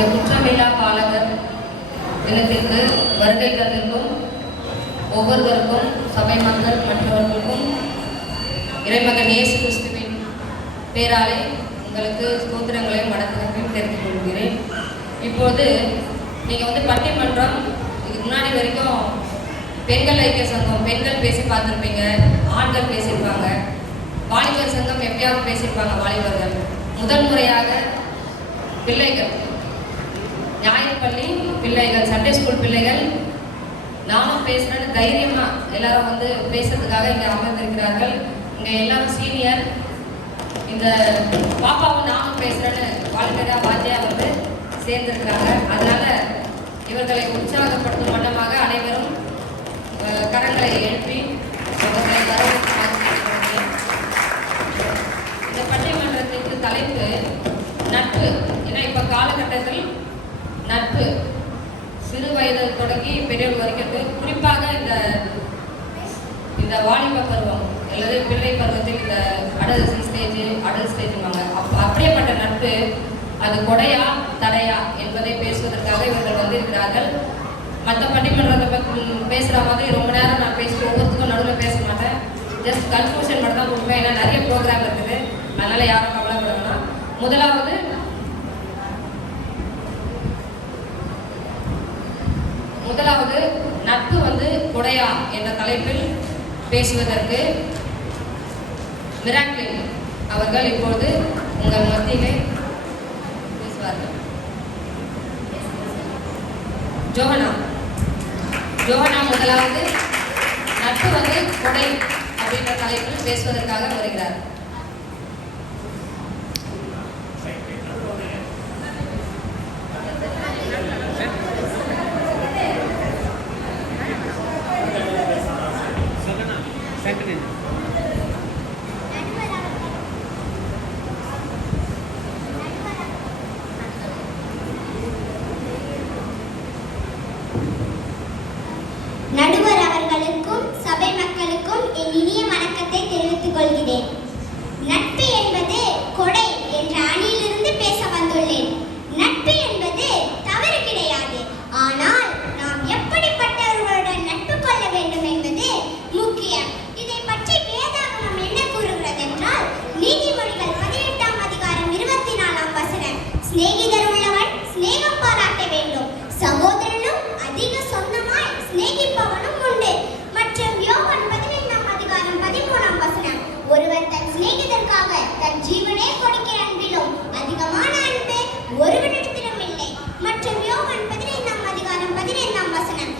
இந்த குற்றமில்லா பாலகர் தினத்திற்கு வருகை தந்திருக்கும் ஒவ்வொருவருக்கும் சபை மக்கள் மற்றவர்களுக்கும் இறைமகன் இயேசு கிறிஸ்துவின் பேராலே உங்களுக்கு ஸ்தோத்திரங்களையும் வணக்கங்களையும் தெரிவித்துக் கொள்கிறேன். இப்போது நீங்கள் பட்டிமன்றம் இதுக்கு முன்னாடி வரைக்கும் பெண்கள் ஐக்கிய சங்கம் பெண்கள் பேசி பார்த்துருப்பீங்க, ஆண்கள் பேசியிருப்பாங்க, வாலிபர் சங்கம் எப்பயாவது பேசியிருப்பாங்க. வாலிபர்கள் முதல் முறையாக பிள்ளைகள், நியாயப்பள்ளி பிள்ளைகள், சண்டே ஸ்கூல் பிள்ளைகள் நானும் பேசுகிறேன்னு தைரியமாக எல்லாரும் பேசுறதுக்காக இங்கே அமர்ந்திருக்கிறார்கள். இங்கே எல்லாரும் சீனியர். இந்த பாப்பாவும் நானும் பேசுகிறேன்னு வாலிபராக வாத்தியாக சேர்ந்திருக்கிறாங்க. அதனால இவர்களை உற்சாகப்படுத்தும் வண்ணமாக அனைவரும் கரங்களை எழுப்பி அவர்களை வரவேற்று இந்த பட்டிமன்றத்திற்கு தலைப்பு நட்பு. ஏன்னா இப்போ காலகட்டத்தில் நட்பு சிறு வயது தொடங்கி பெரியவர் வரைக்கும், குறிப்பாக இந்த வாலிப பருவம் அல்லது பிள்ளை பருவத்தில் இந்த அடல்ட் ஸ்டேஜுவாங்க. அப்படியேப்பட்ட நட்பு அது கொடையா தடையா என்பதை பேசுவதற்காக இவர்கள் வந்திருக்கிறார்கள். மற்ற பட்டிமன்றத்தை பேசுகிற மாதிரி ரொம்ப நேரம் நான் பேசி ஒவ்வொருத்துக்கும் நடுவில் பேச மாட்டேன். ஜஸ்ட் கன்ஃபியூஷன் மட்டும் தான் கொடுப்பேன். ஏன்னா நிறைய ப்ரோக்ராம் இருக்குது, அதனால யாரும் கவலைப்பட வேணாம். முதலாவது நட்பு கொடையா என்ற தலைப்பில் பேசுவதற்கு மிராக்கிள் அவர்கள் இப்பொழுது உங்கள் மத்தியிலே பேசுவார்கள். ஜோஹனா முதலாவது நட்பு கொடை அப்படின்ற தலைப்பில் பேசுவதற்காக வருகிறார். நடுவர் அவர்களுக்கும் சபை மக்களுக்கும் என் இனிய வணக்கத்தை தெரிவித்துக் கொள்கிறேன். நட்பு என்பது கொடை என்ற அணியிலிருந்து பேச வந்துள்ளேன். நட்பு என்பது தவறு கிடையாது. ஆனால் நாம் எப்படிப்பட்டவர்களுடன் நட்பு கொள்ள வேண்டும் என்பது முக்கியம். இதை பற்றி வேதாகமம் என்ன கூறுகிறது என்றால், நீதிமொழிகள் 18ஆம் அதிகாரம் 24ஆம் வசனம், சிநேகிதர் உள்ளவன் சிநேகம் பாராட்ட வேண்டும், சகோதரனும் அதிக சொந்தமாய் சிநேகிப்பவனும் உண்டு. மற்றும் யோவான் 15ஆம் அதிகாரம் 13ஆம் வசனம், ஒருவன் தன் சிநேகிதருக்காக தன் ஜீவனே கொடுக்கிற அன்பிலும் அதிகமான அன்பு ஒருவனிடத்திலும் இல்லை. மற்றும் யோவான் 15ஆம் அதிகாரம் 15ஆம் வசனம்,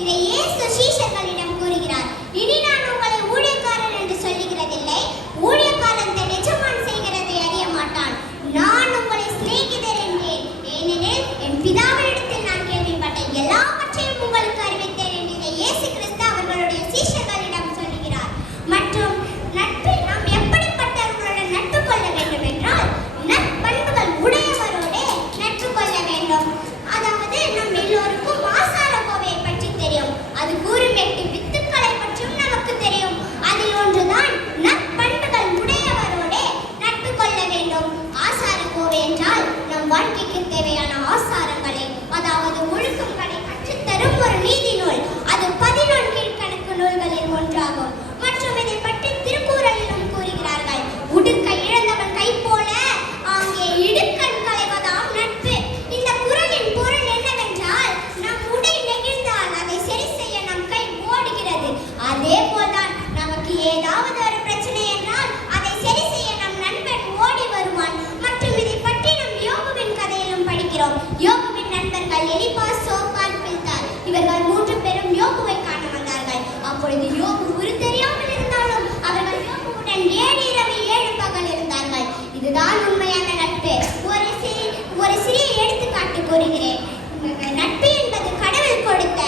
இதை இயேசு சீஷர்களிடம் கூறுகிறார், இனி நான் உங்களை ஊழியக்காரர் என்று சொல்லுகிறதில்லை, ஊழியக்காரன் தன் எஜமான் செய்கிறதை அறிய மாட்டான், நான் உங்களை சிநேகிதர் என்றேன், ஏனெனில் என் பிதாவினிடத்தில் நான் கேள்விப்பட்ட எல்லாவற்றையும் உங்களுக்கு அறிவித்தேன் என்று இயேசு கிறிஸ்து அவர்களுடைய சீஷர்களிடம் சொல்லுகிறார். மற்றும் நட்பில் நாம் எப்படிப்பட்டவர்களுடன் நட்பு கொள்ள வேண்டும் என்றால், நற்பண்புகள் உடையவரோடு நட்பு கொள்ள வேண்டும். அதாவது நம் எல்லோருக்கும் ஆசார கோவையை பற்றி தெரியும், அது கூறும் 8 வித்துக்களை பற்றியும் நமக்கு தெரியும். அதில் ஒன்றுதான் நற்பண்புகள் உடையவரோடு நட்பு கொள்ள வேண்டும். ஆசார கோவை என்றால் நம் வாழ்க்கைக்கு தேவையான ஆசாரங்களை, அதாவது ஒழுக்கங்களை கற்றுத்தரும் ஒரு நீதி நூல். அது 11 கீழ்கணக்கு நூல்களில் ஒன்றாகும். மற்றும் இதை பற்றி திருக்குறளிலும் கூறுகிறார்கள், உடுக்க இழந்தவன் கை போல அங்கே இடுக்கண் களைவதாம் நட்பு. இந்த குறளின் பொருள் என்னவென்றால், நம் உடை நெகிழ்ந்தால் அதை சரி செய்ய நம் கை ஓடுகிறது. அதே போல்தான் நமக்கு ஏதாவது ஒரு பிரச்சனை என்றால் அதை சரி செய்ய நம் நண்பன் ஓடி வருவான். மற்றும் இதை பற்றி நம் யோபுவின் கதையிலும் படிக்கிறோம். யோபுவின் நண்பர்கள் எலிபாஸ், சோபார், பில்தார், இவர்கள் 3 பேரும் யோபுவை காண வந்தார்கள். அப்பொழுது யோபு உரு தெரியாமல் இருந்தாலும் அவர்கள் யோபுவுடன் 7 இரவு 7 பகல் இருந்தார்கள். இதுதான் உண்மையான நட்பு. ஒரு சிறிய எடுத்துக்காட்டு கூறுகிறேன். நட்பு என்பது கடவுள் கொடுத்த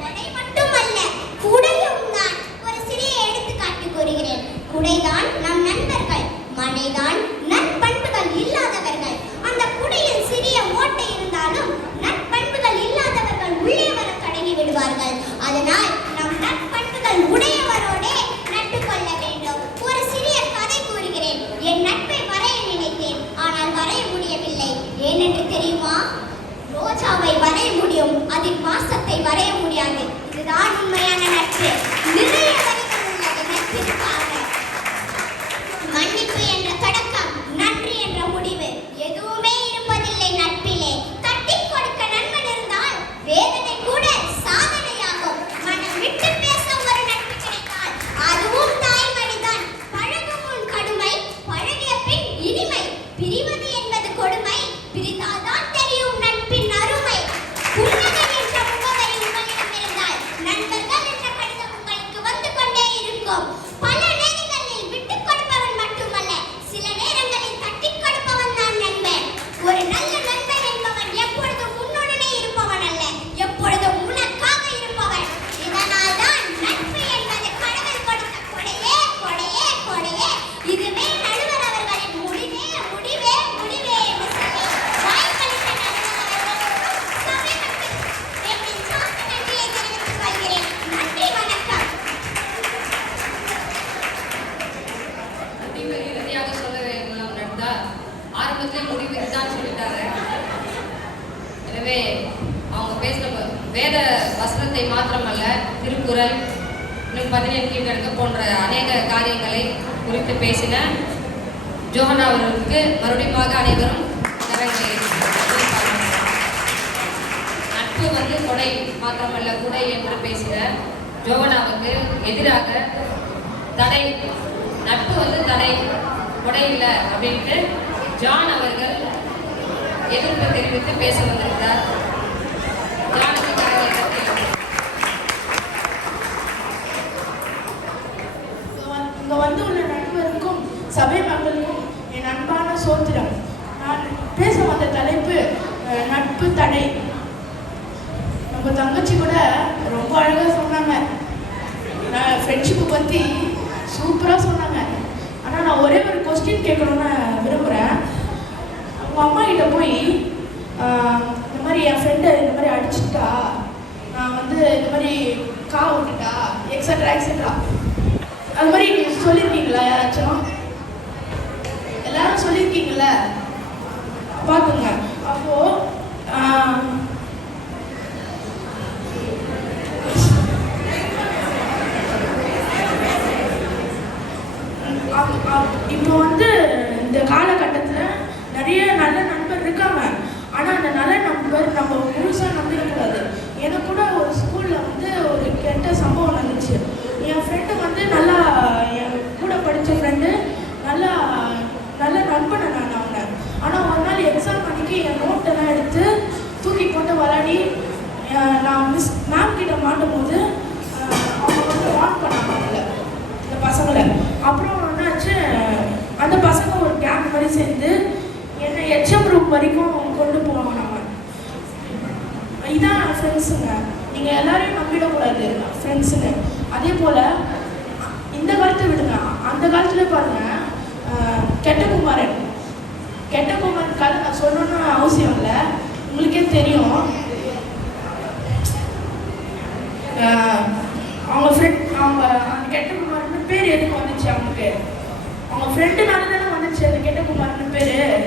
கொடை மட்டுமல்ல, குடையும் தான். ஒரு சிறிய எடுத்துக்காட்டு கூறுகிறேன். குடைதான் நம் நண்பர்கள், மனைதான் நற்பண்புகள் இல்லாதவர்கள். அந்த குடையில் சிறிய ஓட்டை இருந்தாலும் நற்பண்புகள் இல்லாதவர்கள் உள்ளே வர தடங்கி விடுவார்கள். அதனால் நம் நற்பண்புகள் உடையவரோடே நட்பு கொள்ள வேண்டும். ஒரு சிறிய கதை கூறுகிறேன். என் நட்பை வரைய நினைத்தேன், ஆனால் வரைய முடியவில்லை. ஏனென்று தெரியும். ரோஜாவை வரைய முடியும், அதில் வாசத்தை வரைய முடியாது. இதுதான் உண்மையான நட்பு. நிறைய வரிகள் உள்ளது நட்பிற்காக. மன்னிப்பு என்ற தொடக்கம், நன்றி என்ற முடிவு, எதுவுமே இருப்பதில்லை நட்பிலே. தட்டி கொடுக்க நண்பன் இருந்தால் வேதனை கூட சாதனையாகும். மனம் விட்டு பேச ஒரு நட்பு கிடைத்தால் அதுவும் தாய்மடிதான். பழகும் முன் கடுமை, பழகிய பின் இனிமை. பிரிவது என்பது கொடுமை, பிரித்தால்தான் தெரியும் நட்பின் அருமை. புன்னகை என்ற முகவரி உங்களிடம் இருந்தால் நண்பர்கள் என்ற கடிதம் உங்களுக்கு வந்து கொண்டே இருக்கும். பல நேரங்களில் விட்டுக் கொடுப்பவன் மட்டுமல்ல, சில நேரங்களில் தட்டிக் கொடுப்பவன் தான் நண்பன். ஒரு நல்ல நண்பன் என்பவன் எப்பொழுதும் உன்னுடனே இருப்பவன் அல்ல, எப்பொழுதும் உனக்காக இருப்பவன். இதனால் தான் நட்பு என்பது கடவுள் கொடுத்த கொடையே கொடையே கொடையே. இதுவே நடுவர் அவர்களின் முடிவே முடிவே முடிவே என்று சொல்லி வாய்ப்பளித்த நடுவர் அவர்கள் சபைக்கு என் சார்ந்த நன்றியை தெரிவித்துக் கொள்கிறேன். நன்றி, வணக்கம். முடிவு இறுதியாக சொல்ல வேண்டும் நட்பா, ஆரம்பத்திலே முடிவு இதுதான் சொல்லிட்டாரு. எனவே அவங்க பேசின வேத வசனத்தை மாத்திரமல்ல, திருக்குறள், இன்னும் 17 கீழ்கணக்கு போன்ற அநேக காரியங்களை குறித்து பேசின ஜோஹனா அவர்களுக்கு மறுபடியும் அனைவரும் கரங்களை கொடுப்பார்கள். நட்பு வந்து கொடை மாத்திரமல்ல குடை என்று பேசின ஜோஹனாவுக்கு எதிராக தடை, நட்பு வந்து தடை, கொடை இல்லை அப்படின்ட்டு ஜான் அவர்கள் எதிர்ப்பு தெரிவித்து பேச வந்திருக்கிறார். ஜானுக்கு கரங்களை தட்டி. இங்க வந்து உள்ள நண்பருக்கும் சபை மக்களுக்கும் என் அன்பான சோத்திரம். நான் பேச வந்த தலைப்பு நட்பு தடை. நம்ம தங்கச்சி கூட ரொம்ப அழகா சொன்னாங்க. நான் ஃப்ரெண்ட்ஷிப்பை பற்றி சூப்பராக சொன்னாங்க. ஆனால் நான் ஒரே ஒரு கொஸ்டின் கேட்கணும்னு விரும்புகிறேன். உங்கள் அம்மா கிட்ட போய் இந்த மாதிரி என் ஃப்ரெண்டு இந்த மாதிரி அடிச்சுட்டா, நான் வந்து இந்த மாதிரி விட்டுட்டா, எக்ஸட்ரா எக்ஸட்ரா, அது மாதிரி சொல்லியிருக்கீங்களா? யாராச்சும் எல்லாரும் சொல்லியிருக்கீங்கள? பார்த்துங்க. அப்போ இப்போ வந்து இந்த காலகட்டத்தில் நிறைய நல்ல நண்பர் இருக்காங்க. ஆனால் அந்த நல்ல நண்பர் நம்ம முழுசாக நம்பிடக்கூடாது. எனக்கு கூட ஒரு ஸ்கூலில் வந்து ஒரு கெட்ட சம்பவம் நடந்துச்சு. என் ஃப்ரெண்டு வந்து நல்லா, என் கூட படித்த ஃப்ரெண்டு நல்லா நல்ல நண்பனை நான் அவனை. ஆனால் ஒரு நாள் எக்ஸாம் அன்றைக்கி என் நோட்டெல்லாம் எடுத்து தூக்கி போட்டு விளாடி நான் மேம் கிட்ட மாட்டும் போது அவங்க வந்து வான் பண்ணாங்க அவங்கள, இந்த பசங்களை. அப்புறம் என்னாச்சு, அந்த பசங்க ஒரு கேங் மாதிரி சேர்ந்து என்னை HM ரூம் வரைக்கும் கொண்டு போவாங்க. நம்ம இதான் ஃப்ரெண்ட்ஸுங்க. நீங்கள் எல்லாரையும் நம்பிடக்கூடாது ஃப்ரெண்ட்ஸுங்க. அதே போல் இந்த காலத்தை விடுங்க, அந்த காலத்தில் பாருங்கள், கெட்டகுமாரன் கதை நான் சொல்லணும்னு அவசியம் இல்லை, உங்களுக்கே தெரியும். அவங்க ஃப்ரெண்ட், அவங்க அந்த கெட்டகுமாரன் பேர் எதுக்கு வந்துச்சு? அவங்களுக்கு அவங்க ஃப்ரெண்டுனால தானே வந்துச்சு அந்த கெட்டகுமாரன் பேர்.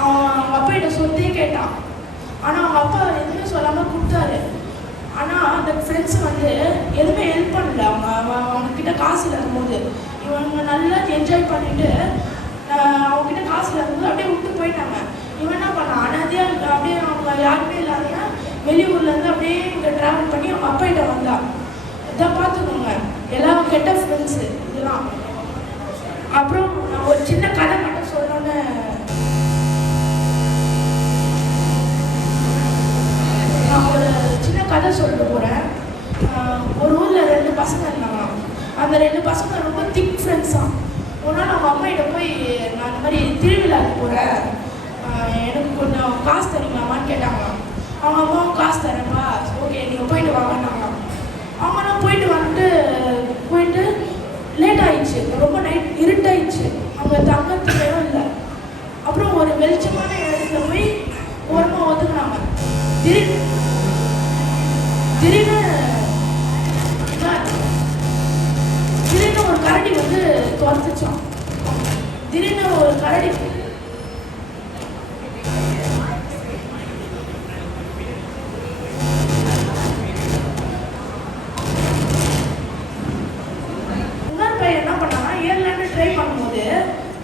அவங்க அப்பா கிட்ட சொத்தே கேட்டான். ஆனால் அவங்க அப்பா எதுவுமே சொல்லாமல் கொடுத்தாரு. ஆனால் அந்த ஃப்ரெண்ட்ஸ் வந்து எதுவுமே ஹெல்ப் பண்ணல. அவங்கக்கிட்ட காசு இல்லாதபோது இவங்க நல்லா என்ஜாய் பண்ணிட்டு அவங்ககிட்ட காசு இல்லாதபோது அப்படியே விட்டு போயிட்டாங்க. இவன் என்ன பண்ணான், அனாதையாக அப்படியே அவங்க யாருமே இல்லாதனா வெளியூர்லேருந்து அப்படியே இங்கே ட்ராவல் பண்ணி அவங்க அப்பா கிட்ட வந்தான். இதை பார்த்துக்கோங்க, எல்லாம் கெட்ட ஃப்ரெண்ட்ஸு இதெல்லாம். அப்புறம் நான் ஒரு சின்ன கதை மட்டும் சொல்லணும்னு நான் ஒரு சின்ன கதை சொல்ல போகிறேன். ஒரு ஊரில் 2 பசங்க இருந்தாங்களாம். அந்த 2 பசங்க ரொம்ப திக் ஃப்ரெண்ட்ஸாக. ஒரு நாள் அவங்க அம்மா கிட்ட போய் நான் இந்த மாதிரி திருவிழாவுக்கு போகிறேன், எனக்கு கொஞ்சம் காசு தரீங்களாமான்னு கேட்டாங்களாம். அவங்க அம்மாவும் காசு தரேன்ப்பா, ஓகே நீங்கள் போயிட்டு வாங்கினாங்களாம். அவங்களாம் போயிட்டு லேட் ஆயிடுச்சு, ரொம்ப நைட் இருட்டாயிடுச்சு. அவங்க தங்கத்துக்கு இடம் இல்லை. அப்புறம் ஒரு வெளிச்சமான இடத்துல போய் ஓரமாக ஒதுக்குனாங்க. திடீர்னு ஒரு கரடி வந்து துரத்துச்சான். திடீர்னு ஒரு கரடி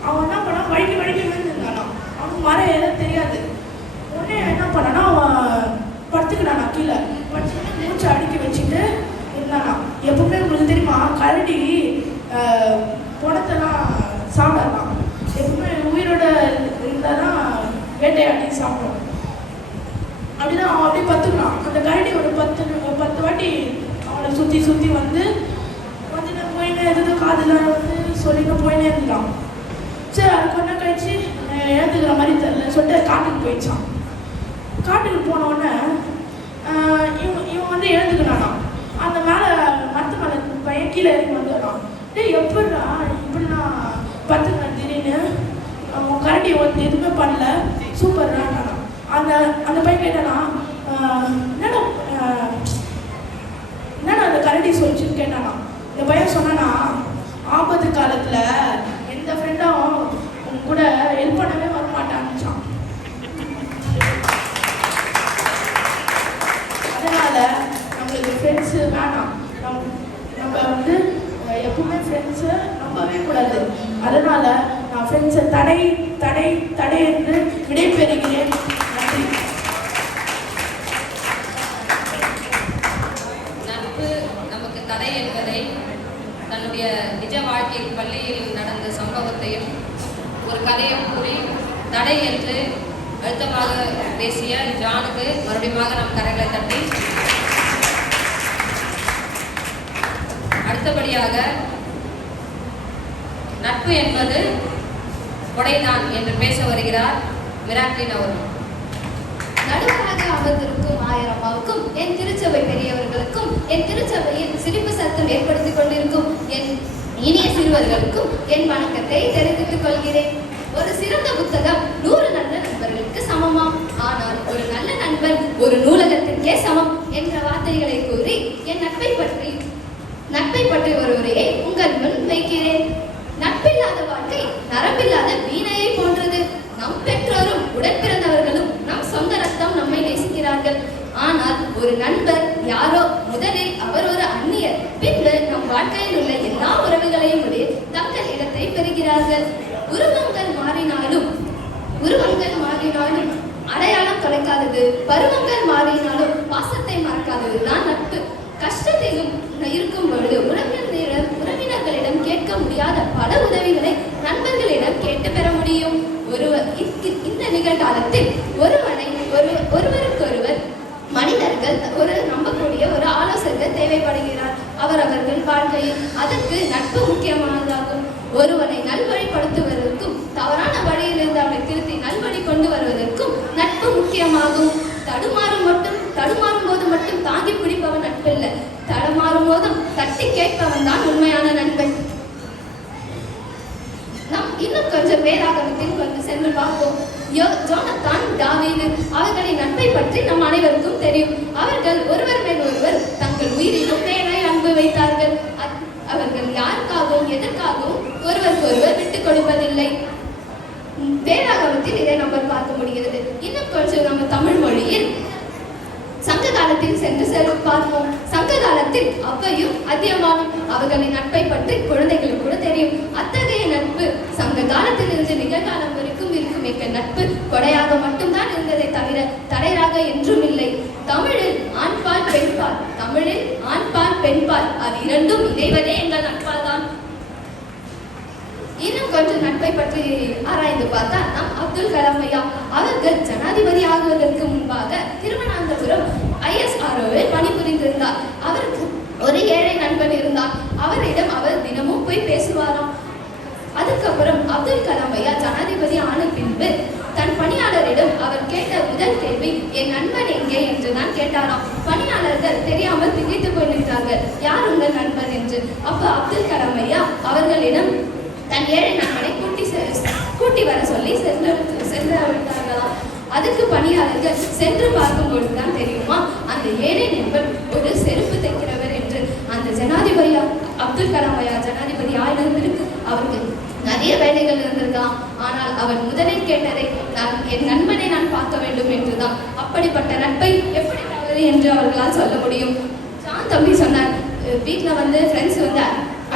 அவன் என்ன பண்ணான், வழுக்கி விழுந்துருந்தானா. அவனுக்கு மரம் ஏதோ தெரியாது. உடனே என்ன பண்ணானா, அவன் படுத்துக்கினானா கீழே. படுத்துக்கிட்டு மூச்சை அடிக்க வச்சுட்டு இருந்தானா. எப்பவுமே உங்களுக்கு தெரியுமா, கரடி பணத்தெல்லாம் சாப்பிடலாம். எப்பவுமே உயிரோட இருந்தால் தான் வேட்டையாடி சாப்பிடும். அப்படிதான் அவன் அப்படியே பத்துக்கிறான். அந்த கரடி ஒரு 10 வாட்டி அவனை சுற்றி வந்து போயினே எதுக்கு காதில் வந்து சொல்லிட்டு போயினே இருந்தான். சரி, அது கொஞ்ச நேரம் கழிச்சு ஏற்றுக்கிற மாதிரி தெரியல சொல்லிட்டு காட்டுக்கு போயிடுச்சான். காட்டுக்கு போனோடனே இவன் வந்து எழுந்துக்கினானா. அந்த மேலே மரத்து மேலே பையன் கீழே இறங்கி வந்துடுறான். எப்படா இப்படி நான் பத்துக்கிறேன் திடீர்னு, அவன் கரடி வந்து எதுவுமே பண்ணல, சூப்பர்றான். அந்த பையன் கேட்டானா, என்னடா அந்த கரடி சொல்லிச்சுன்னு கேட்டானா. இந்த பையன் சொன்னானா, ஆபத்து காலத்துல எந்த ஃப்ரெண்டும் உங்க கூட ஹெல்ப் பண்ணவே வரமாட்டான்னுச்சான். அதனால நம்மளுக்கு ஃப்ரெண்ட்ஸு வேணாம். நம்ம வந்து எப்பவுமே ஃப்ரெண்ட்ஸை நம்பவே கூடாது. அதனால நான் ஃப்ரெண்ட்ஸை தடை என்று விடைபெறுகிறேன். நன்றி. நட்பு நமக்கு தடை என்பதை தன்னுடைய நிஜ வாழ்க்கையில் பள்ளியில் நடந்த சம்பவத்தையும் ஒரு கதையும் கூறி தடை என்று அழுத்தமாக பேசிய ஜானுக்கு மறுபடியும் நம் கரைகளை தட்டி, அடுத்தபடியாக நட்பு என்பது கொடைதான் என்று பேச வருகிறார் மிராக்லின் அவர்கள். நடுவராக அமர்ந்திருக்கும் ஆயரம்மாவுக்கும், என் திருச்சபை பெரியவர்களுக்கும், என் திருச்சபையில் சிரிப்பு சத்தம் ஏற்படுத்திக் கொண்டிருக்கும் என் இனிய சிறுவர்களுக்கும் என் வணக்கத்தை தெரிவித்துக் கொள்கிறேன். ஒரு சிறந்த புத்தகம் 100 நல்ல நண்பர்களுக்கு சமமாம். ஆனால் ஒரு நல்ல நண்பன் ஒரு நூலகத்திற்கே சமம் என்ற வார்த்தைகளை கூறி என் நட்பை பற்றி ஒரு உரையை உங்கள் முன் வைக்கிறேன். நட்பில்லாத வாழ்க்கை நரம்பில்லாத வீணையை போன்றது. நம் பெற்றோரும் உடன் பிறந்தவர்களும் நம் சொந்த ரத்தம் நம்மை நேசிக்கிறார்கள். ஆனால் ஒரு நண்பர் யாரோ, முதலில் அவர் ஒரு அந்நியர், பின்பு நம் வாழ்க்கையில் உள்ள எல்லா உறவுகளையும் உடைய தங்கள் இடத்தை பெறுகிறார்கள். உருவங்கள் மாறினாலும் அடையாளம் தொலைக்காதது, பருவங்கள் மாறினாலும் பாசத்தை மறக்காதது தான் நட்பு. கஷ்டத்திலும் இருக்கும் பொழுது உறவினர்களிடம் கேட்க முடியாத பல உதவிகளை நண்பர்களிடம் கேட்டு பெற முடியும். இந்த நிகழ்காலத்தில் ஒருவருக்கொருவர் மனிதர்கள் ஒரு நம்பக்கூடிய ஒரு ஆலோசகர் தேவைப்படுகிறார் அவர்கள் வாழ்க்கையில். அதற்கு நட்பு முக்கியமானதாகும். ஒருவனை நல்வழிப்படுத்துவதற்கும் தவறான வழியிலிருந்து அவனை திருத்தி நல்வழி கொண்டு வருவதற்கும் நட்பு முக்கியமாகும். தடுமாறும் போது மட்டும் தாங்கி பிடிப்பவன் நட்பில்லை, தடுமாறும் போதும் தட்டி கேட்பவன் தான் உண்மையான நண்பன். நாம் இன்னும் கொஞ்சம் வேதாகமத்தில் கொஞ்சம் சென்று பார்ப்போம். ஜோனத்தான், தாவீது அவர்களின் நட்பை பற்றி நம் அனைவருக்கும் தெரியும். அவர்கள் ஒருவர் மேல் ஒருவர் தங்கள் உயிரிலும் மேலே அன்பு வைத்தார்கள். அவர்கள் யாருக்காகவும் எதற்காகவும் ஒருவருக்கு ஒருவர் விட்டுக் கொடுப்பதில்லை. வேதாகமத்தில் இதை நம்ம பார்க்க முடிகிறது. இன்னும் கொஞ்சம் நம்ம தமிழ் மொழியில் சங்க காலத்தில் சென்று பார்ப்போம். சங்க காலத்தில் அவ்வையும் அதியமானும் அவர்களின் நட்பை பற்றி குழந்தைகளுக்கு கூட தெரியும். அத்தகைய நட்பு சங்க காலத்தில் இருந்து நிகழ்காலம் வரைக்கும் இருக்கும். எங்கள் நட்பு கொடையாக மட்டும்தான் இருந்ததை தவிர தடையாக என்றும் இல்லை. தமிழில் ஆண்பால் பெண்பால் அது இரண்டும் இணைவதே எங்கள் நட்பால் தான். இன்னும் கொஞ்சம் நட்பை பற்றி ஆராய்ந்து பார்த்தா நம் அப்துல் கலாம் ஐயா அவர்கள் ஜனாதிபதி ஆகுவதற்கு முன்பாக திருவனந்தபுரம் ISROவில் பணிபுரிந்திருந்தார். அவருக்கு ஒரு ஏழை நண்பன் இருந்தார். அவரிடம் அவர் தினமும் போய் பேசுவாராம். அதுக்கப்புறம் அப்துல் கலாம் ஐயா ஜனாதிபதி ஆன பின்பு தன் பணியாளரிடம் அவர் கேட்ட முதல் கேள்வி, என் நண்பன் எங்கே என்று தான் கேட்டாராம். பணியாளர்கள் தெரியாமல் திகைத்து போய்விட்டார்கள், யார் உங்கள் நண்பன் என்று. அப்ப அப்துல் கலாம் ஐயா அவர்களிடம் தன் ஏழை நண்பனை கூட்டி வர சொல்லி சென்று விட்டார்களாம். அதுக்கு பணியாளர்கள் சென்று பார்க்கும் பொழுதுதான் தெரியுமா அந்த ஏழை நண்பன் ஒரு செருப்பு தைக்கிறவர் என்று. அந்த ஜனாதிபதி அப்துல் கலாம் ஐயா ஜனாதிபதி ஆயிரத்திற்கு அவருக்கு நிறைய வேலைகள் இருந்திருக்கலாம். ஆனால் அவர் முதலில் கேட்டதை என் நண்பனை நான் பார்க்க வேண்டும் என்றுதான். அப்படிப்பட்ட நட்பை எப்படி தவறு என்று அவர்களால் சொல்ல முடியும்? ஜான் தம்பி சொன்னார், வீட்டில் ஃப்ரெண்ட்ஸ்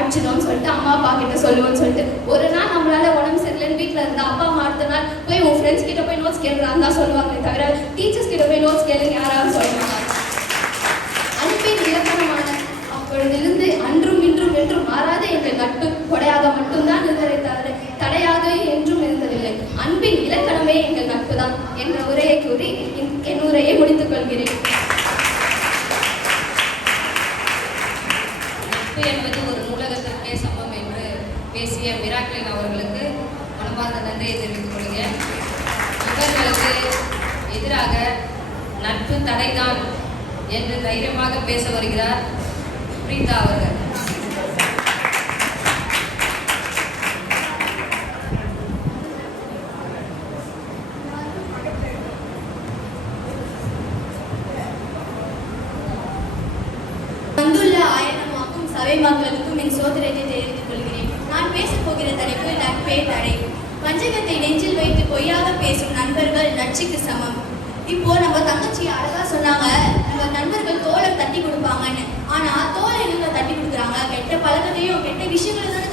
படிச்சிடும்னு சொல்லிட்டு அம்மா அப்பா கிட்ட சொல்லுவோம்னு சொல்லிட்டு ஒரு நாள் நம்மளால உடம்பு சரியில்லைன்னு வீட்டில் இருந்தா அப்பா அம்மா அடுத்த நாள் போய் உன் ஃப்ரெண்ட்ஸ் கிட்ட போய் நோட்ஸ் கேட்கறான் தான் சொல்லுவாங்களே தவிர டீச்சர்ஸ் கிட்ட போய் நோட்ஸ் கேளுங்க யாராவது சொல்லுவாங்க. அன்பின் இலக்கணமான அப்பொழுதிலிருந்து அன்றும் இன்றும் என்றும் மாறாத எங்கள் நட்பு கொடையாக மட்டும்தான் இருந்ததை தவிர தடையாக என்றும் இருந்ததில்லை. அன்பின் இலக்கணமே எங்கள் நட்பு தான் என்ற உரையை கூறி என் உரையை முடித்துக் கொள்கிறேன். நட்பு என்பது ஒரு நூலகத்திற்கே சமம் என்று பேசிய மிராக்லின் அவர்களுக்கு மனமார்ந்த நன்றியை தெரிவித்துக் கொள்கிறேன். இவர்களுக்கு எதிராக நட்பு தடைதான் என்று தைரியமாக பேச வருகிறார் பிரீதா அவர்கள். வந்துள்ள ஆயிரமாக்கும் சபை மக்களுக்கும் என் சோதரத்தை தெரிவித்துக் கொள்கிறேன். நான் பேசப் போகிற தலைப்பு நட்பே தடை. வஞ்சகத்தை நெஞ்சில் வைத்து பொய்யாக பேசும் நண்பர்கள் நட்சிக்கு சமம். இப்போ நம்ம தங்கச்சி அழகா சொன்னாங்க, நம்ம நண்பர்கள் தோலை தட்டி கொடுப்பாங்கன்னு. ஆனா தோலை எங்க தட்டி கொடுக்குறாங்க? கெட்ட பழக்கத்தையும் கெட்ட விஷயங்களை தானே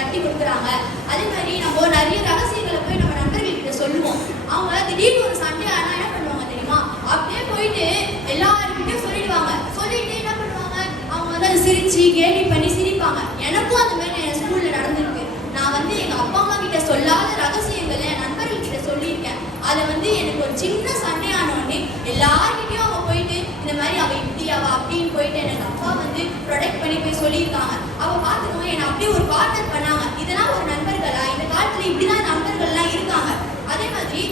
தட்டி கொடுக்குறாங்க. அதே மாதிரி நம்ம நிறைய ரகசியங்களை போய் நம்ம நண்பர்கள் கிட்ட சொல்லுவோம். அவங்க திடீர்னு ஒரு சண்டே ஆனா என்ன பண்ணுவாங்க தெரியுமா? அப்படியே போயிட்டு எல்லாருக்கிட்டையும் சொல்லிடுவாங்க. சொல்லிட்டு என்ன பண்ணுவாங்க? அவங்க வந்து அதை சிரிச்சு கேலி பண்ணி சிரிப்பாங்க. எனக்கும் அந்த மாதிரி என் ஸ்கூல்ல நடந்திருக்கு. நான் வந்து எங்க அப்பா அம்மா கிட்ட சொல்லாத ரகசியங்களை என் நண்பர்கள் கிட்ட சொல்லியிருக்கேன். அதை வந்து எனக்கு ஒரு சின்ன சண்டே ஆனோடனே எல்லார்கிட்டையும் அவங்க போயிட்டு இந்த மாதிரி அவ இப்படி அவ அப்படின்னு போயிட்டு எனக்கு அப்பா வந்து ப்ரொடெக்ட் பண்ணி போய் சொல்லியிருக்காங்க. அவ பார்த்துக்கோங்க என்னை அப்படியே ஒரு பார்ட்னர் பண்ணாங்க. இதெல்லாம் ஒரு நண்பர்களா? இந்த காலத்துல இப்படிதான் நண்பர்கள்லாம் இருக்காங்க. அதே மாதிரி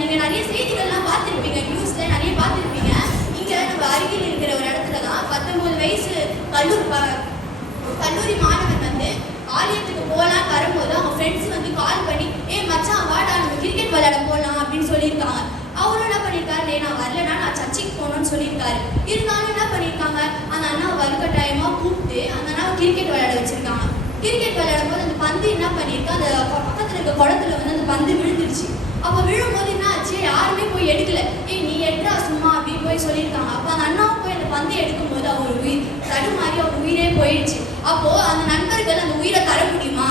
நீங்க நிறைய செய்திகள்லாம் பார்த்துருப்பீங்க, நியூஸ்ல நிறைய பார்த்துருப்பீங்க. இங்க நம்ம அருகில் இருக்கிற ஒரு இடத்துல தான் 19 வயசு கல்லூரி மாணவன் வந்து ஆலயத்துக்கு போகலாம் வரும்போது அவங்க ஃப்ரெண்ட்ஸ் வந்து கால் பண்ணி மச்சான் வாடா நம்ம கிரிக்கெட் விளையாட போகலாம் அப்படின்னு சொல்லியிருக்காங்க. அவரும் என்ன பண்ணியிருக்காரு, நான் வரலன்னா நான் சர்ச்சைக்கு போகணும்னு சொல்லியிருக்காரு. இருந்தாலும் என்ன பண்ணியிருக்காங்க, அந்த அண்ணா வலுக்கட்டாயமா கூப்பிட்டு அந்த அண்ணாவை கிரிக்கெட் விளையாட வச்சிருக்காங்க. கிரிக்கெட் விளையாடும் போது அந்த பந்து என்ன பண்ணியிருக்கு, அந்த பக்கத்துல இருக்க குளத்துல வந்து அந்த பந்து விழுந்துருச்சு. அப்போ விழும்போது என்ன ஆச்சு, யாருமே போய் எடுக்கல. நீ எடுறா சும்மா அப்படின்னு போய் சொல்லியிருக்காங்க. அப்போ அந்த அண்ணாவும் போய் அந்த பந்து எடுக்கும்போது அவர் உயிர் தடுமாறி அவர் உயிரே போயிடுச்சு. அப்போ அந்த நண்பர்கள் அந்த உயிரை தர முடியுமா?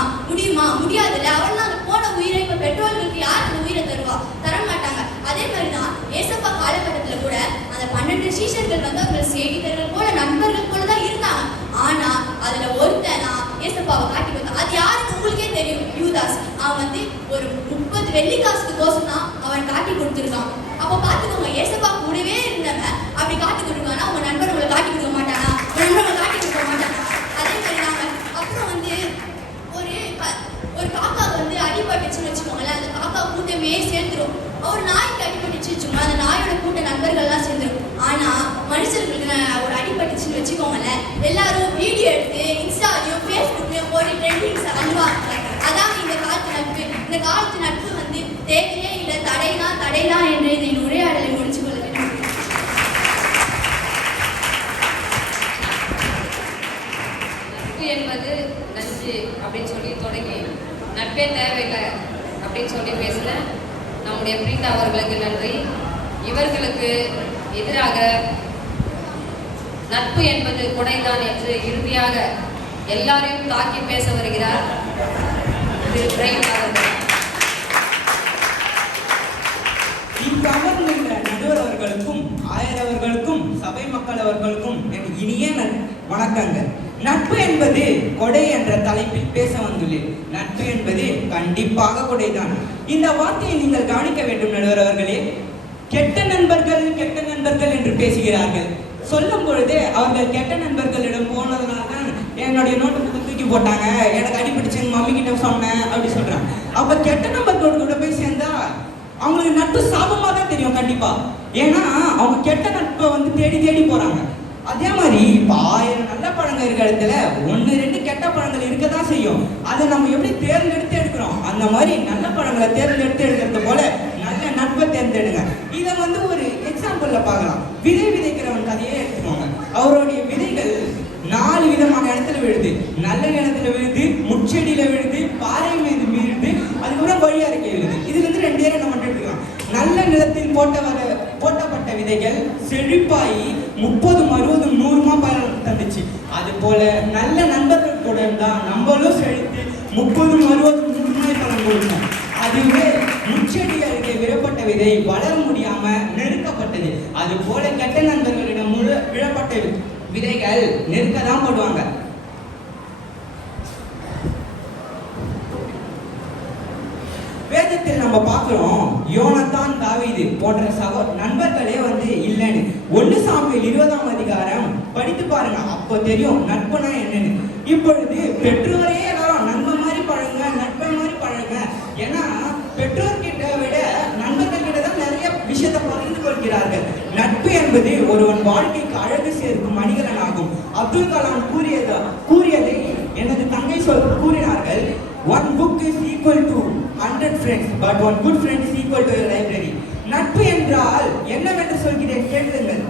முடியாதுல்ல. அவர்லாம் அந்த போன உயிரை இப்ப பெற்றோர்களுக்கு யார் அந்த உயிரை தருவா? தர மாட்டாங்க. அதே மாதிரிதான் ஏசப்பா காலகட்டத்துல கூட அந்த 12 சீஷர்கள் வந்து அவர்கள் சேகிதர்கள் போல நண்பர்கள் போலதான் இருந்தாங்க. ஆனா அதுல ஒருத்தனா ஏசப்பாவை காட்டி கொடுத்தான். அது யாருக்கு உங்களுக்கே தெரியும், யூதாஸ். அவன் வந்து ஒரு 30 வெள்ளிக்காசுக்கு கோசம் தான் அவன் காட்டி கொடுத்துருக்கான். அப்ப பாத்துக்கோங்க, ஏசப்பா கூடவே இருந்தவன் அப்படி காட்டி கொடுப்பானா உங்க நண்பர் உங்களை காட்டி கொடுக்க மாட்டானா? நண்பர்களை காட்டி கொடுக்க மாட்டானா? அதே மாதிரி நாங்க அப்புறம் வந்து ஒரு காக்கா வந்து அடிபட்டுச்சுன்னு வச்சுக்கோங்களேன். அந்த காக்கா கூட்டமே சேர்ந்துரும். ஒரு நாய்க்கு அடிபட்டுச்சு வச்சுக்கோங்களேன், அந்த நாயோட கூட்ட நண்பர்கள்லாம் சேர்ந்துரும். ஆனா மனுஷர்களுக்கு ஒரு அடிபட்டுச்சுன்னு வச்சுக்கோங்களேன், எல்லாரும் வீடியோ எடுத்து இன்ஸ்டாலையும் ஃபேஸ்புக்லயும் போட்டு ட்ரெண்டிங்ஸ் அழுவாங்க. அதான் இந்த காலத்து நட்பு. இந்த காலத்து நட்பு வந்து தேவையே இல்லை, தடைதான் என்று இதை உரையாடலை முடிச்சு கொள்ள வேண்டும். நட்பு என்பது நஞ்சு அப்படின்னு சொல்லி தொடங்கி நட்பே தேவையில்லை அப்படின்னு சொல்லி பேசின நம்முடைய பிரீதா அவர்களுக்கு நன்றி. இவர்களுக்கு எதிராக நட்பு என்பது கொடைதான் என்று இறுதியாக எல்லாரையும் தாக்கி பேச வருகிறார் திரு பிரேம் அவர்கள். இங்கு நடுவர் அவர்களுக்கும் ஆயர் அவர்களுக்கும் சபை மக்கள் அவர்களுக்கும் என் இனிய வணக்கங்கள். நட்பு என்பது கொடை என்ற தலைப்பில் பேச வந்துள்ளேன். நட்பு என்பது கண்டிப்பாக கொடைதான். இந்த வார்த்தையை நீங்கள் கவனிக்க வேண்டும் நடுவர் அவர்களே. கெட்ட நண்பர்கள் என்று பேசுகிறார்கள். சொல்லும் பொழுது அவர்கள் கெட்ட நண்பர்களிடம் போனதுனால தான் என்னுடைய நோட்டு புக்கு தூக்கி போட்டாங்க, எனக்கு அடிபட்டுச்சு, எங்க மம்மி கிட்ட சொன்னேன் அப்படி சொல்றாங்க. அப்ப கெட்ட நண்பர்களோடு கூட போய் சேர்ந்தா அவங்களுக்கு நட்பு சாபமா தான் தெரியும் கண்டிப்பா. ஏன்னா அவங்க கெட்ட நட்பை வந்து தேடி போறாங்க. அதே மாதிரி இப்ப 1000 நல்ல பழங்கள் இருக்கிற இடத்துல 1-2 கெட்ட பழங்கள் இருக்கதான் செய்யும். அதை நம்ம எப்படி தேர்ந்தெடுத்து எடுக்கிறோம், அந்த மாதிரி நல்ல பழங்களை தேர்ந்தெடுத்து எடுக்கிறது போல நல்ல நட்பை தேர்ந்தெடுங்க. இதை வந்து ஒரு எக்ஸாம்பிள்ல பார்க்கலாம். விதை விதைக்கிறவன் கதையே எடுத்துக்கோங்க. அவருடைய விதைகள் 4 விதமான இடத்துல விழுது. நல்ல நிலத்துல விழுது, முச்செடியில விழுது, பாறை மீது விழுது, அதுக்கப்புறம் வழி அறிக்கை விழுது. இதுல இருந்து 2 நம்ம மட்டும் எடுத்துக்கலாம். நல்ல நிலத்தில் போட்டப்பட்ட விதைகள் செழிப்பாயி 30, 60, 100 பலன் தந்துச்சு. அது போல நல்ல நண்பர்கள் தொடர்ந்துடன் தான் நம்மளும் செழித்து 30 60 முழுமை பலன் கொடுக்கும். அதுவே முச்செடி அருகே விடப்பட்ட விதை வளர முடியாம நெருக்கப்பட்டது. அது போல கெட்ட நண்பர்களிடம் விடப்பட்ட விதைகள் நெருக்க தான் போடுவாங்க. வேதத்தில் நம்ம பார்க்கிறோம், யோனத்தான் தாவீது போன்ற நண்பர்களே இல்லைன்னு. 1 சாமுவேல் 20ஆம் அதிகாரம் படித்து பாருங்க, அப்போ தெரியும் நட்புனா என்னன்னு. இப்பொழுது பெற்றோரே எல்லாரும் நண்பன் மாதிரி பழகுங்க, நட்பன் மாதிரி பழகுங்க. ஏன்னா பெற்றோர்கிட்ட விட நண்பர்கள் கிட்ட தான் நிறைய விஷயத்தை பகிர்ந்து கொள்கிறார்கள். நட்பு என்பது ஒருவன் வாழ்க்கைக்கு அழகு சேர்க்கும் மணிகலன் ஆகும். அப்துல் கலாம் கூறியதை எனது தங்கை கூறினார்கள். One book is equal to 100 friends, but one good friend is equal to a library. நட்பு என்றால் என்னவென்று சொல்கிறேன் கேளுங்கள்.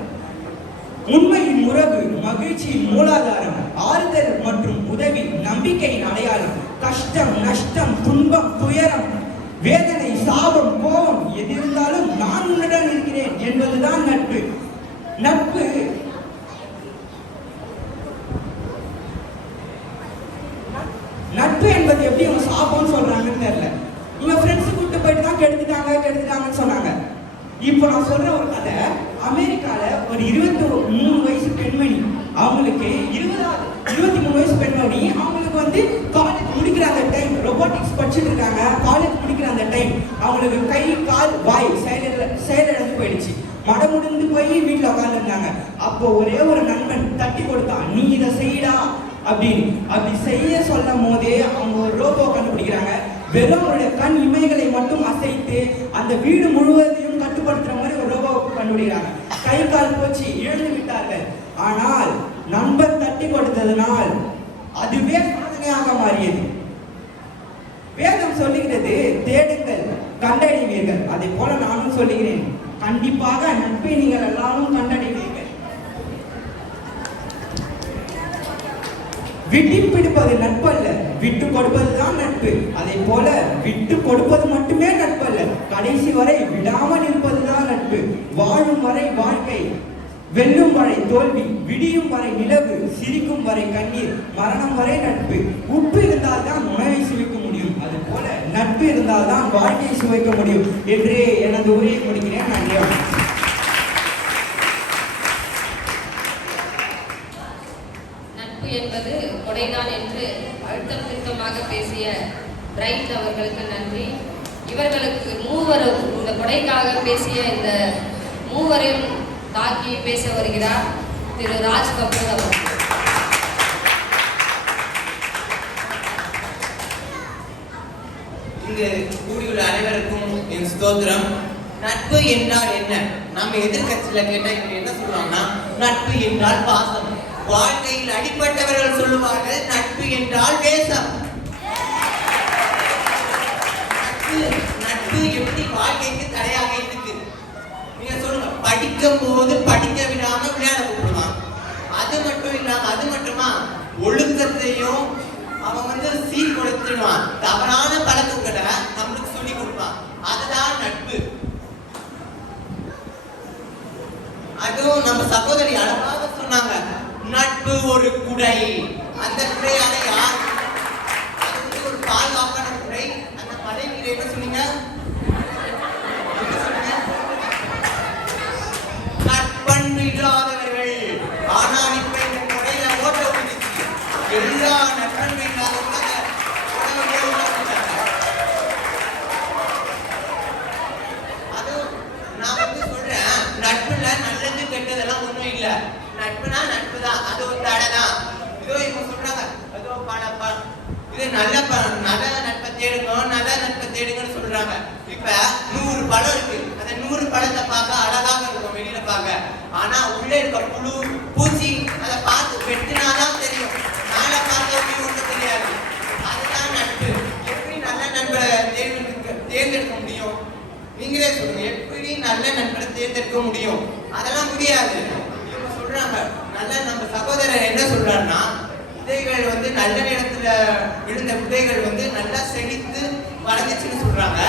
உண்மையின் உறவு, மகிழ்ச்சியின் மூலாதாரம், ஆறுதல் மற்றும் உதவி, நம்பிக்கையின் அடையாளம். கஷ்டம், நஷ்டம், துன்பம், துயரம், வேதனை, சாபம், கோபம் எது இருந்தாலும் நான் உன்னுடன் இருக்கிறேன் என்பதுதான் நட்பு. நட்பு என்பது எப்படி அவங்க சாபம்னு சொல்றாங்கன்னு தெரியல. இவங்க ஃப்ரெண்ட்ஸ் கூட்டு போயிட்டு தான் கெடுத்துட்டாங்கன்னு சொன்னாங்க. இப்போ நான் சொல்ற ஒரு கதை. அமெரிக்கால ஒரு 23 வயசு பெண்மணி, அவங்களுக்கு 23 வயசு பெண்மணி, அவங்களுக்கு காலேஜ் முடிக்கிற அந்த டைம், ரொபோட்டிக்ஸ் படிச்சுட்டு இருக்காங்க. காலேஜ் முடிக்கிற அந்த டைம் அவங்களுக்கு கை கால் வாய் செயலிழந்து போயிடுச்சு. மடமுடிந்து போய் வீட்டில் உட்காந்துருந்தாங்க. அப்போ ஒரே ஒரு நண்பன் தட்டி கொடுத்தான், நீ இதை செய்யடா அப்படின்னு. அப்படி செய்ய சொல்லும் போதே அவங்க ஒரு ரோபோ கண்டுபிடிக்கிறாங்க. வெறும் அவருடைய கண் இமைகளை மட்டும் அசைத்து அந்த வீடு முழுவதையும் கட்டுப்படுத்துற மாதிரி ஒரு ரோபோ கண்டுபிடிக்கிறாங்க. கை கால் போச்சு, இழந்து விட்டார்கள். ஆனால் நண்பர் தட்டி கொடுத்ததனால் அதுவே சாதனையாக மாறியது. வேதம் சொல்லுகிறது, தேடுங்கள் கண்டடைவீர்கள். அதை போல நானும் சொல்லுகிறேன், கண்டிப்பாக நட்பை நீங்கள் எல்லாரும் கண்டடைவீர்கள். விட்டு பிடிப்பது நட்பு அல்ல, விட்டு கொடுப்பதுதான் நட்பு. அதை போல விட்டு கொடுப்பது மட்டுமே நட்பு அல்ல, கடைசி வரை விடாமல் இருப்பதுதான் நட்பு. வாழும் வரை வாழ்க்கை, வெல்லும் வரை தோல்வி, விடியும் வரை நிலவு, சிரிக்கும் வரை கண்ணீர், மரணம் வரை நட்பு. உப்பு இருந்தால் தான் உணவை சுவைக்க முடியும், அது போல நட்பு இருந்தால் தான் வாழ்க்கையை சுவைக்க முடியும் என்று எனது உரையை முடிக்கிறேன். நன்றி. நட்பு என்பது கொடைதான் என்று அழுத்தம் திருத்தமாக பேசிய பிரைட் அவர்களுக்கு நன்றி. இவர்களுக்கு மூவரும் இந்த கொடைக்காக பேசிய இந்த மூவரையும் தாக்கி பேச வருகிறார் திரு ராஜ் கபூர் அவர்கள். இங்கு கூடியுள்ள அனைவருக்கும் என் ஸ்தோத்திரம். நட்பு என்றால் என்ன? நம்ம எதிர்கட்சியில கேட்டா இவங்க என்ன சொல்லுவாங்கன்னா, நட்பு என்றால் பாசம். வாழ்க்கையில் அடிப்பட்டவர்கள் சொல்லுவார்கள், நட்பு என்றால் வேஷம். நட்பு எப்படி வாழ்க்கைக்கு தடையாக இருக்கு? நீங்க சொல்லுங்க, படிக்கும் போது படிக்க விடாம விளையாட கூப்பிடுவான். அது மட்டும் இல்லாம, அது மட்டுமா, ஒழுக்கத்தையும் அவன் சீர் கொடுத்துடுவான். தவறான பழக்கங்களை நம்மளுக்கு சொல்லி கொடுப்பான். அதுதான் நட்பு. அதுவும் நம்ம சகோதரி அழகாக சொன்னாங்க, நட்பு ஒரு குடை. அந்த குடையால யார்? அது ஒரு பாதுகாப்பான குடை. அந்த மழை நீர் என்ன சொன்னீங்க? நட்பண்பு இல்லாதவர்கள். ஆனால் இப்ப இந்த குடையில ஓட்ட விழுந்துச்சு. எல்லா நட்பண்பு இல்லாதவங்க நட்புல நல்லது கெட்டதெல்லாம் ஒண்ணும் இல்ல. நட்புனா நட்புதான், அது ஒரு தடைதான். இதோ இவங்க சொல்றாங்க, அதோ இது நல்ல நட்பை தேடுங்க, நல்ல நட்பை தேடுங்கன்னு சொல்றாங்க. இப்ப 100 பழம் இருக்கு, அந்த 100 பழத்தை பார்க்க அழகாக இருக்கும் வெளியில பார்க்க. ஆனா உள்ளே இருக்க புழு பூச்சி அதை பார்த்து வெட்டினாதான் தெரியும். மேல பார்க்க ஒன்றும் தெரியாது. அதுதான் நட்பு. எப்படி நல்ல நண்பரை தேர்ந்தெடுக்க முடியும்? நீங்களே சொல்லுங்க, எப்படி நல்ல நண்பரை தேர்ந்தெடுக்க முடியும்? அதெல்லாம் முடியாது. இவங்க சொல்றாங்க, நல்ல நம்ம சகோதரர் என்ன சொல்றாருன்னா, விதைகள் நல்ல நேரத்துல விழுந்த விதைகள் நல்லா செழித்து வளர்ந்துச்சுன்னு சொல்றாங்க.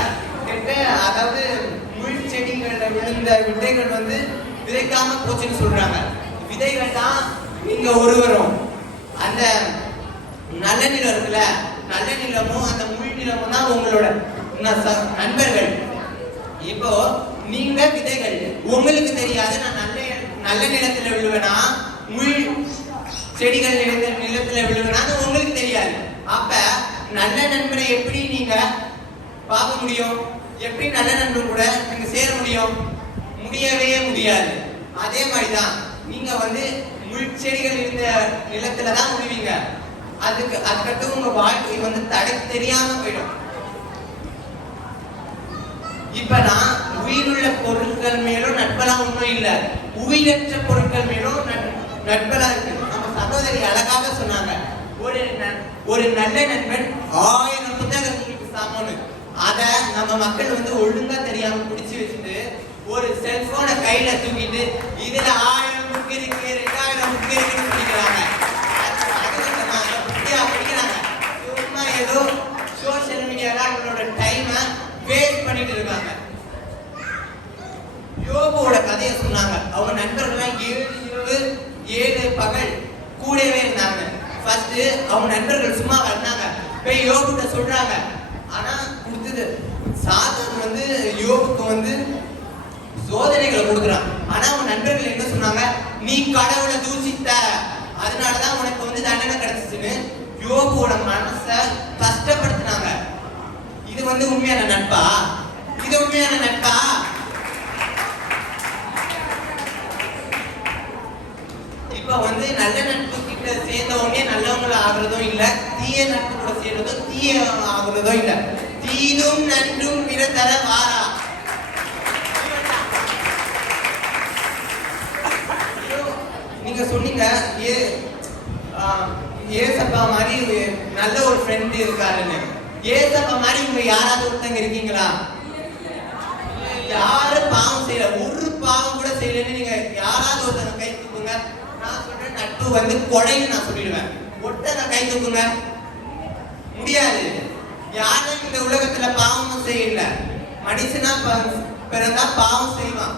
அதாவது முள் செடிகள்ல விழுந்த விதைகள் விதைக்காம போச்சுன்னு சொல்றாங்க. விதைகள் தான் நீங்க ஒருவரும். அந்த நல்ல நிலம் இருக்குல்ல, நல்ல நிலமும் அந்த முள் நிலமும் தான் உங்களோட நண்பர்கள். இப்போ நீங்க விதைகள், உங்களுக்கு தெரியாது நான் நல்ல நிலத்துல விழுவேனா முள் செடிகள் நிறைந்த நிலத்துல விழுவேனா உங்களுக்கு தெரியாது. அப்ப நல்ல நண்பனை எப்படி நீங்க பார்க்க முடியும்? எப்படி நல்ல நண்பன் கூட நீங்க சேர முடியும்? முடியவே முடியாது. அதே மாதிரிதான் நீங்க முள் செடிகள் இருந்த நிலத்துல தான் விழுவீங்க. அதுக்கடுத்து உங்க வாழ்க்கை தடை தெரியாம போயிடும். இப்ப நான் உயிருள்ள பொருட்கள் மேலும் நட்பெல்லாம் ஒன்றும் இல்லை, உயிரற்ற பொருட்கள் மேலும் நட்பெல்லாம் இருக்கு. நம்ம சகோதரி அழகாக சொன்னாங்க, ஒரு நல்ல நண்பன் 1000 புத்தகங்களுக்கு சமம்னு. அத நம்ம மக்கள் ஒழுங்கா தெரியாம பிடிச்சு வச்சுட்டு ஒரு செல்போனை கையில தூக்கிட்டு இதுல 1000 புக் இருக்கு 2000 புக் இருக்குன்னு சொல்லிக்கிறாங்க. படிக்கிறாங்க சும்மா ஏதோ சோசியல் மீடியால அவங்களோட டைமை வேஸ்ட் பண்ணிட்டு இருக்காங்க. யோபுவோட கதையை சொன்னாங்க. அவங்க நண்பர்கள்லாம் 7 இரவு 7 பகல் கூடவே இருந்தாங்க. ஃபர்ஸ்ட் அவங்க நண்பர்கள் சும்மா வந்தாங்க, போய் யோபுட்ட சொல்றாங்க. ஆனா கொடுத்தது சாத்தான் யோபுக்கு சோதனைகளை கொடுக்குறான். ஆனா அவங்க நண்பர்கள் என்ன சொன்னாங்க? நீ கடவுளை தூசித்த, அதனாலதான் உனக்கு தண்டனை கிடைச்சிச்சுன்னு யோபுவோட மனசை கஷ்டப்படுத்தினாங்க. இது உண்மையான நட்பா? இது உண்மையான நட்பா? இப்ப நல்ல நட்பு கிட்ட சேர்ந்தவங்க நல்லவங்கள ஆகுறதும் இல்ல, தீய நட்பு கூட சேர்றதும் தீய ஆகுறதும் இல்ல. தீதும் நன்றும் விரதர வாரா. நீங்க சொன்னீங்க ஏசப்பா மாதிரி நல்ல ஒரு ஃப்ரெண்ட் இருக்காருன்னு. ஏசப்பா மாதிரி உங்க யாராவது ஒருத்தங்க இருக்கீங்களா? யாரும் பாவம் செய்யல, ஒரு பாவம் கூட செய்யலன்னு நீங்க யாராவது ஒருத்தங்க கை தூக்குங்க. நான் சொல்றேன் நட்பு கொடைன்னு நான் சொல்லிடுவேன். ஒருத்தங்க கை தூக்குங்க. முடியாது. யாரும் இந்த உலகத்துல பாவமும் செய்யல. மனுஷனா பிறந்தா பாவம் செய்வான்.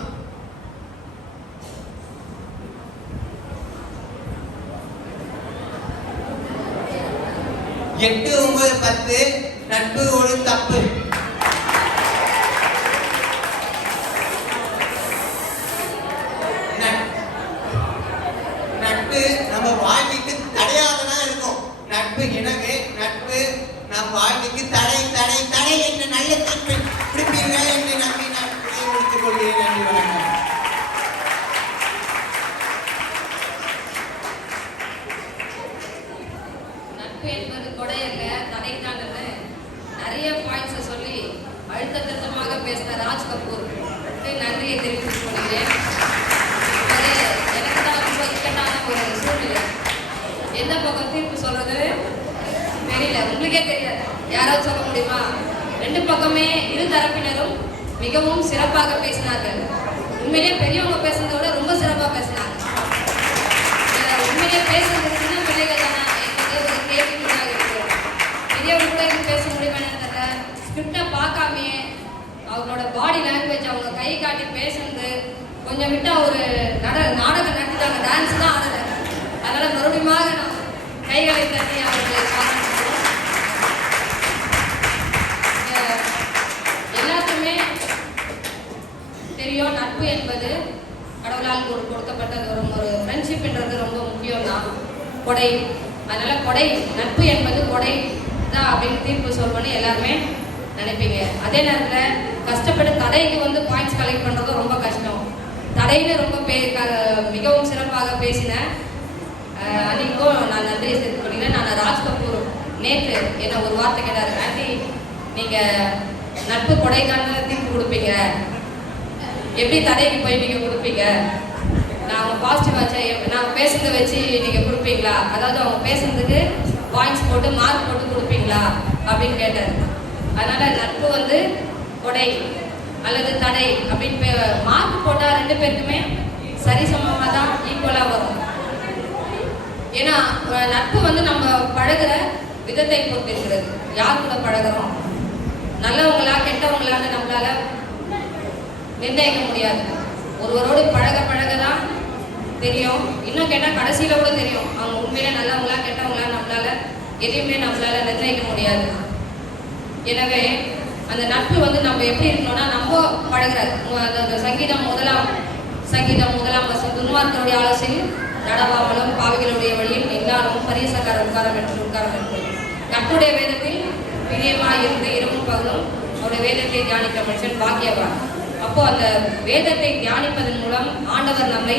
8, 9, 10 நட்பு ஒரு தப்பு. நட்பு நம்ம வாழ்க்கைக்கு தடையாகதான் இருக்கும். நட்பு எனவே நட்பு நம் வாழ்க்கைக்கு தடை தடை தடை என்ற நல்ல தன்மை பிடிப்பீர்கள் என்று நம்பி நான் முடித்துக் கொள்கிறேன். நன்றி, வணக்கம். நட்பு என்பது கொடை அல்ல, தடைத்தானது. நிறைய பாயிண்ட்ஸை சொல்லி அழுத்த திருத்தமாக பேசின ராஜ் கபூருக்கு நன்றியை தெரிவித்துக் கொள்கிறேன். எனக்கு தான் ரொம்ப இக்கட்டான ஒரு சூழ்நிலை. எந்த பக்கம் தீர்ப்பு சொல்றது தெரியல, உங்களுக்கே தெரியாது. யாராவது சொல்ல முடியுமா? 2 பக்கமே இரு தரப்பினரும் மிகவும் சிறப்பாக பேசினார்கள். உண்மையிலேயே பெரியவங்க பேசுறதை விட ரொம்ப சிறப்பாக பேசினாங்க. உண்மையிலேயே பேசுறது சின்ன பிள்ளைகள் தானே என்பது ஒரு கேள்விக்குறியாக இருக்கிறோம். பெரியவங்க கூட இது பேச முடியுமான்னு தெரியல. ஸ்கிரிப்டை பார்க்காமே அவங்களோட பாடி லாங்குவேஜ், அவங்க கை காட்டி பேசுறது கொஞ்சம் விட்டா ஒரு நாடகம் நடத்திட்டாங்க. டான்ஸ் தான் ஆடுறாங்க. அதனால மறுபடியும் நான் கைகளை தட்டி அவர்களை எல்லாத்துக்குமே தெரியும். நட்பு என்பது கடவுளால் கொடுக்கப்பட்டது. ஒரு ஃப்ரெண்ட்ஷிப்ன்றது ரொம்ப முக்கியம் தான். கொடை. அதனால கொடை, நட்பு என்பது கொடை தான் அப்படின்னு தீர்ப்பு சொல்லணும்னு எல்லாருமே நினைப்பீங்க. அதே நேரத்தில் கஷ்டப்பட்டு தடைக்கு பாயிண்ட்ஸ் கலெக்ட் பண்ணுறதும் ரொம்ப கஷ்டம். தடையில ரொம்ப மிகவும் சிறப்பாக பேசினேன். அன்னைக்கும் நான் நன்றி சேர்த்து பண்ணிக்கிறேன். நான் ராஜ் கபூர் நேற்று என்ன ஒரு வார்த்தை கேட்டார், ஆண்டி நீங்கள் நட்பு கொடைக்கான தீர்ப்பு கொடுப்பீங்க, எப்படி தடைக்கு போய் நீங்கள் கொடுப்பீங்க? நான் அவங்க பாசிட்டிவ் ஆச்சு நாங்கள் பேசுறதை வச்சு நீங்கள் கொடுப்பீங்களா? அதாவது அவங்க பேசுறதுக்கு பாயிண்ட்ஸ் போட்டு மார்க் போட்டு கொடுப்பீங்களா அப்படின்னு கேட்டார். அதனால் நட்பு கொடை அல்லது தடை அப்படின்னு மார்க் போட்டால் 2 பேருக்குமே சரிசமமாக தான் ஈக்குவலாக வரும். ஏன்னா நட்பு நம்ம பழகிற விதத்தை பொறுத்து இருக்கிறது. யார் கூட பழகிறோம், நல்லவங்களா கெட்டவங்களான்னு நம்மளால நிர்ணயிக்க முடியாது. ஒருவரோடு பழக பழக தான் தெரியும். இன்னும் கேட்டால் கடைசியில் கூட தெரியும் அவங்க உண்மையிலே நல்லவங்களா கெட்டவங்களா நம்மளால எதையுமே நம்மளால நிர்ணயிக்க முடியாது. எனவே அந்த நட்பு வந்து நம்ம எப்படி இருக்கணும்னா, நம்ம பழகிற அந்த சங்கீதம் முதலாம் வசனம், துன்மார்க்கருடைய ஆலோசனையில் நடவாமலும் பாவிகளுடைய வழியில் எல்லாரும் பரிசக்கார உட்காரம் என்று நட்புடைய வேதத்தில் பிரியமாய் இருந்து இரவும் பகலும் அவருடைய வேதத்தை தியானிக்கிற மனுஷன் பாக்கியவான். அப்போ அந்த வேதத்தை தியானிப்பதன் மூலம் ஆண்டவர் நம்மை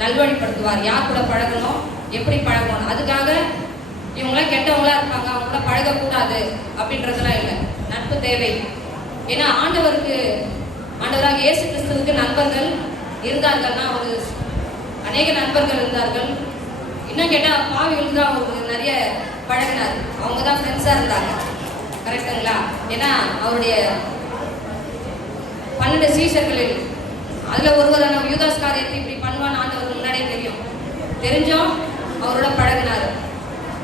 நல்வழிப்படுத்துவார். யார் கூட பழகணும், எப்படி பழகணும். அதுக்காக இவங்களாம் கெட்டவங்களா இருப்பாங்க, அவங்க கூட பழகக்கூடாது அப்படின்றதுலாம் இல்லை. நட்பு தேவை. ஏன்னா ஆண்டவராக இயேசு கிறிஸ்துவுக்கு நண்பர்கள் இருந்தார்கள்னா ஒரு அநேக நண்பர்கள் இருந்தார்கள். இன்னும் கேட்டால் பாவிகளுக்கு தான் அவருக்கு நிறைய பழகினார். அவங்க தான் ஃப்ரெண்ட்ஸாக இருந்தாங்க. கரெக்டுங்களா? ஏன்னா அவருடைய 12 சீஷர்களில் அதில் ஒருவரான யூதாஸ் காரியத்தை இப்படி பண்ணுவான்னு ஆண்டவருக்கு முன்னாடியே தெரிஞ்சும் அவரோட பழகினார்.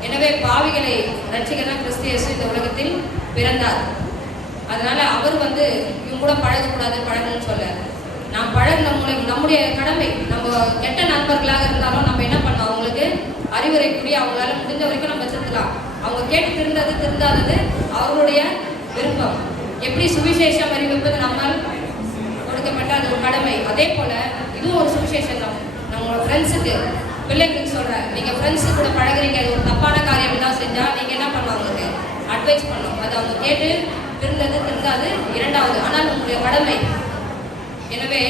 எனவே பாவிகளை ரட்சிக்கதான் கிறிஸ்து இயேசு இந்த உலகத்தில் பிறந்தார். அதனால அவர் வந்து இவங்க கூட பழகணும்னு சொல்ல, நாம் பழகின மூலம் நம்முடைய கடமை. நம்ம கெட்ட நண்பர்களாக இருந்தாலும் நம்ம என்ன பண்ணோம், அவங்களுக்கு அறிவுரை கூடி அவங்களால முடிஞ்ச வரைக்கும் நம்ம திருத்தலாம். அவங்க கேட்டு திருந்தாதது அவர்களுடைய விருப்பம். எப்படி சுவிசேஷம் அறிவிப்பது நம்மால் கொடுக்கப்பட்ட அது ஒரு கடமை. அதே போல இதுவும் ஒரு சுவிசேஷம் தான். நம்மளோட ஃப்ரெண்ட்ஸுக்கு, பிள்ளைங்களுக்கு சொல்கிறேன், நீங்கள் ஃப்ரெண்ட்ஸு கூட பழகுறீங்க, அது ஒரு தப்பான காரியம் தான் செஞ்சால் நீங்கள் என்ன பண்ணணும், அவங்களுக்கு அட்வைஸ் பண்ணணும். அது அவங்க கேட்டு திருந்தாது இரண்டாவது. ஆனால் உங்களுடைய கடமை. எனவே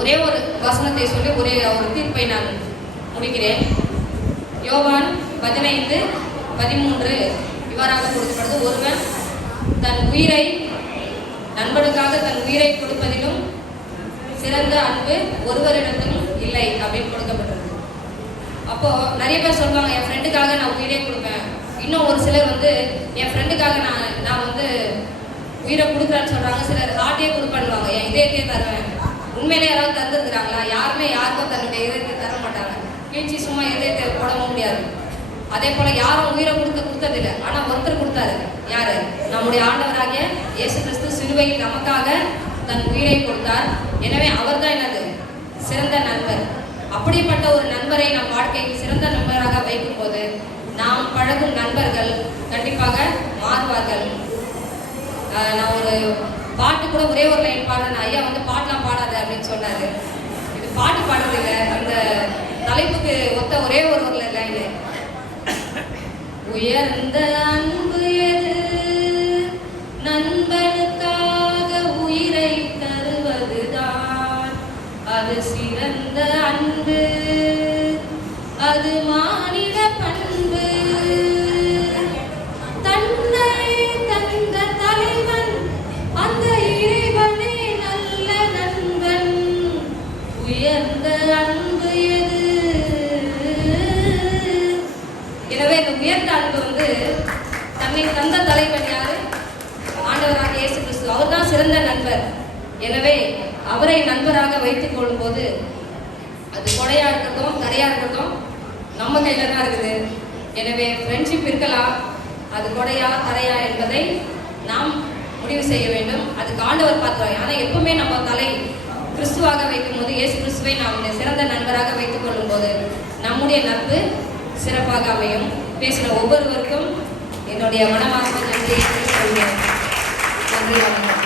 ஒரே ஒரு வசனத்தை சொல்லி ஒரு தீர்ப்பை நான் முடிக்கிறேன். யோவான் 15:13 இவ்வாறாக கொடுக்கப்படுது, ஒருவன் தன் உயிரை நண்பனுக்காக தன் உயிரை கொடுப்பதிலும் சிறந்த அன்பு ஒருவரிடத்திலும் இல்லை அப்படின்னு கொடுக்கப்பட்டிருக்கு. அப்போ நிறைய பேர் சொல்லுவாங்க, என் ஃப்ரெண்டுக்காக நான் உயிரே கொடுப்பேன். இன்னும் ஒரு சிலர் வந்து என் ஃப்ரெண்டுக்காக நான் வந்து உயிரை கொடுக்குறேன்னு சொல்றாங்க. சிலர் ஹார்ட்டே கொடுப்பேன்னுவாங்க, என் இதயத்தையே தருவேன். உண்மையிலே யாராவது தந்துருக்குறாங்களா? யாருமே யாருக்கும் தன்னுடைய இதயத்தை தர மாட்டாங்க. கீழ்ச்சி சும்மா இதயத்தை போடவும் முடியாது. அதே போல யாரும் உயிரை கொடுத்ததில்லை. ஆனா ஒருத்தர் கொடுத்தாரு. யாரு? நம்முடைய ஆண்டவராகிய இயேசு கிறிஸ்து சிலுவையில் நமக்காக தன் உயிரை கொடுத்தார். எனவே அவர் தான் என்னது? சிறந்த நண்பர். அப்படிப்பட்ட ஒரு நண்பரை நம் வாழ்க்கையில் சிறந்த நண்பராக வைக்கும் போது நாம் பழகும் நண்பர்கள் கண்டிப்பாக மாறுவார்கள். நான் ஒரு பாட்டு கூட ஒரே ஒரு லைன் பாடுறேன். ஐயா வந்து பாட்டெலாம் பாடாது அப்படின்னு சொன்னாரு. இது பாட்டு பாடுறதில்லை, அந்த தலைப்புக்கு ஒத்த ஒரே ஒரு லைனு. உயர்ந்த அன்பு எது? நண்பனுக்காக உயிரை தருவதுதான் அது சிறந்த அன்பு. அது மானிட பண்பு. தன்னை தந்த தலைவன் அந்த இறைவனே நல்ல நண்பன். உயர்ந்த அன்பு எது? எனவே இந்த உயர்ந்த அன்பு வந்து தன்னை தந்த தலைவன் யாரு? ஆண்டவராக இயேசு கிறிஸ்து. அவர் தான் சிறந்த நண்பர். எனவே அவரை நண்பராக வைத்துக் கொள்ளும் போது அது கொடையா இருக்கட்டும் கரையா இருக்கட்டும் நம்ம கையில தான் இருக்குது. எனவே ஃப்ரெண்ட்ஷிப் இருக்கலாம், அது கொடையா கரையா என்பதை நாம் முடிவு செய்ய வேண்டும். அதுக்கு ஆண்டவர் பார்த்துருவாங்க. ஆனால் எப்பவுமே நம்ம தலை கிறிஸ்துவாக வைக்கும் போது, இயேசு கிறிஸ்துவை நாம் சிறந்த நண்பராக வைத்துக் கொள்ளும் போது நம்முடைய நட்பு சிறப்பாக அமையும். பேசின ஒவ்வொருவருக்கும் என்னுடைய மனமார்ந்த நன்றியை சொல்கிறேன். நன்றி, வணக்கம்.